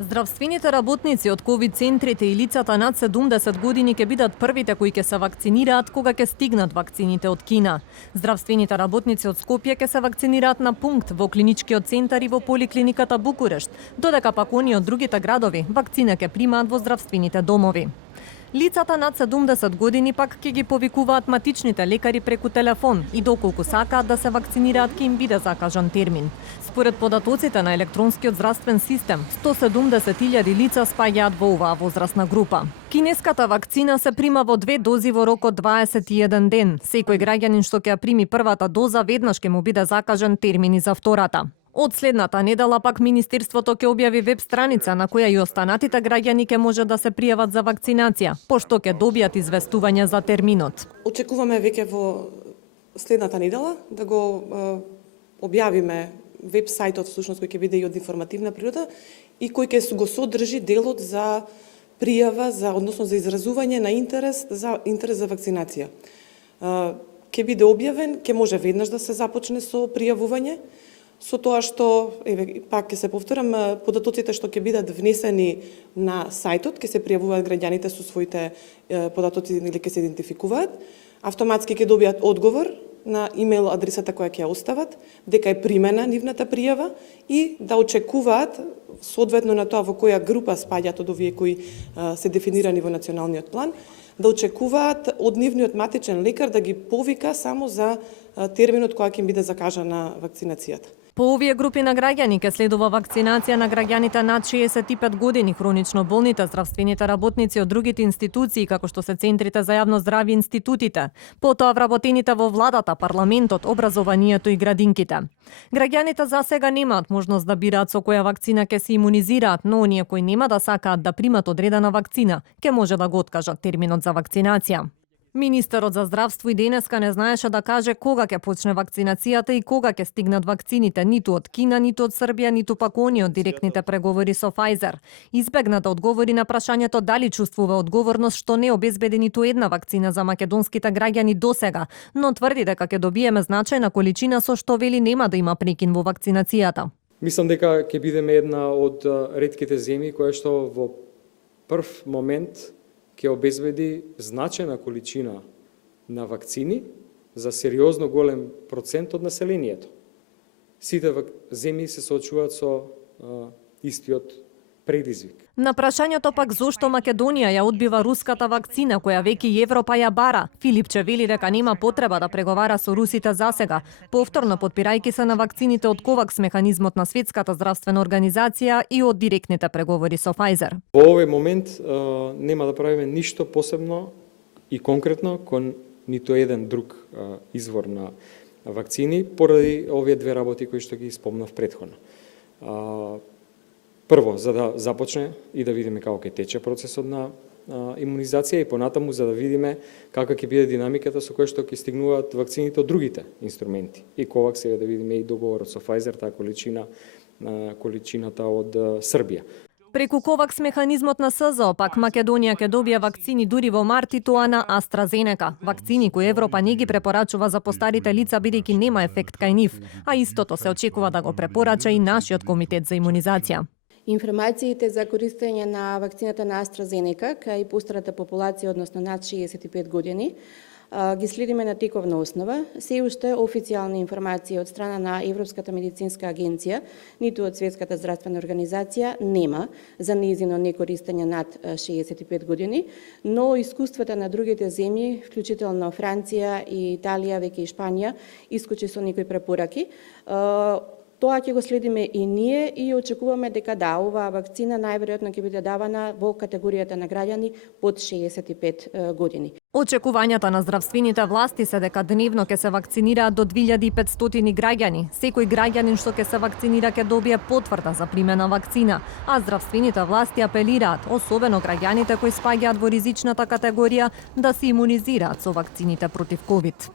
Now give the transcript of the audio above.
Здравствените работници од ковид центрите и лицата над 70 години ќе бидат првите кои ќе се вакцинираат кога ќе стигнат вакцините од Кина. Здравствените работници од Скопје ќе се вакцинираат на пункт во клиничкиот центар и во поликлиниката Букурешт, додека пак они од другите градови вакцина ќе примаат во здравствените домови. Лицата над 70 години пак ќе ги повикуваат матичните лекари преку телефон и доколку сакаат да се вакцинираат ќе им биде закажан термин. Според податоците на електронскиот здравствен систем, 170.000 лица спаѓаат во оваа возрастна група. Кинеската вакцина се прима во 2 дози во рок од 21 ден. Секој граѓанин што ќе ја прими првата доза веднаш ќе му биде закажан термин и за втората. Од следната недела пак Министерството ќе објави веб страница на која и останатите граѓани ќе може да се пријават за вакцинација, пошто ќе добијат известување за терминот. Очекуваме веќе во следната недела да го објавиме веб сајтот всушност кој ќе биде и од информативна природа и кој ќе го содржи делот за пријава односно за изразување на интерес за вакцинација. Ќе биде објавен, ќе може веднаш да се започне со пријавување. Со тоа што, пак ќе се повторам, податоците што ќе бидат внесени на сајтот, ќе се пријавуваат граѓаните со своите податоци или ќе се идентификуваат, автоматски ќе добијат одговор на имейл адресата која ќе ја остават, дека е примена нивната пријава и да очекуваат, соодветно на тоа во која група спаѓаат од овие кои се дефинирани во националниот план, да очекуваат од нивниот матичен лекар да ги повика само за терминот која ќе им биде закажана вакцинацијата. По овие групи на граѓани ќе следува вакцинација на граѓаните над 65 години, хронично болните, здравствените работници од другите институции, како што се центрите за јавно здравје и институтите, потоа вработените во владата, парламентот, образованието и градинките. Граѓаните за сега немаат можност да бираат со која вакцина ќе се имунизираат, но оние кои нема да сакаат да примат одредена вакцина, ќе може да го откажат терминот за вакцинација. Министерот за здравство и денеска не знаеше да каже кога ќе почне вакцинацијата и кога ќе стигнат вакцините, ниту од Кина, ниту од Србија, ниту пак они од директните преговори со Pfizer. Избегна да одговори на прашањето дали чувствува одговорност што не обезбеди ниту една вакцина за македонските граѓани досега, но тврди дека ќе добиеме значајна количина со што вели нема да има прекин во вакцинацијата. Мислам дека ќе бидеме една од ретките земји која што во прв момент ќе обезбеди значајна количина на вакцини за сериозно голем процент од населението. Сите земји се соочуваат со истиот предизвик. На прашањето пак зошто Македонија ја одбива руската вакцина која веќе и Европа ја бара, Филипче вели дека нема потреба да преговара со русите засега, повторно подпирајќи се на вакцините од Ковакс, механизмот на Светската здравствена организација и од директните преговори со Pfizer. Во овој момент нема да правиме ништо посебно и конкретно кон ниту еден друг извор на вакцини поради овие две работи кои што ги спомнав претходно. Прво, за да започне и да видиме како ќе тече процесот на имунизација и понатаму за да видиме каква ќе биде динамиката со која што ќе стигнуваат вакцините од другите инструменти. И ковак сега да видиме и договорот со Pfizer, таа количината од Србија. Преку Ковакс механизмот на СЗО пак Македонија ќе добие вакцини дури во март и тоа на AstraZeneca. Вакцини кои Европа не ги препорачува за постарите лица бидејќи нема ефект кај нив, а истото се очекува да го препорача и нашиот комитет за имунизација. Информациите за користење на вакцината на AstraZeneca кај постарата популација, односно над 65 години, ги следиме на тековна основа. Се уште официјални информации од страна на Европската медицинска агенција, ниту од Светската здравствена организација нема за нејзино некористење над 65 години, но искуствата на другите земји, вклучително Франција и Италија, веќе и Шпанија, искочи со некои препораки. Тоа ќе го следиме и ние и очекуваме дека да, оваа вакцина најверојатно ќе биде давана во категоријата на граѓани под 65 години. Очекувањата на здравствените власти се дека дневно ќе се вакцинираат до 2500 граѓани. Секој граѓанин што ќе се вакцинира ќе добие потврда за примена вакцина, а здравствените власти апелираат, особено граѓаните кои спаѓаат во ризичната категорија, да се имунизираат со вакцините против ковид.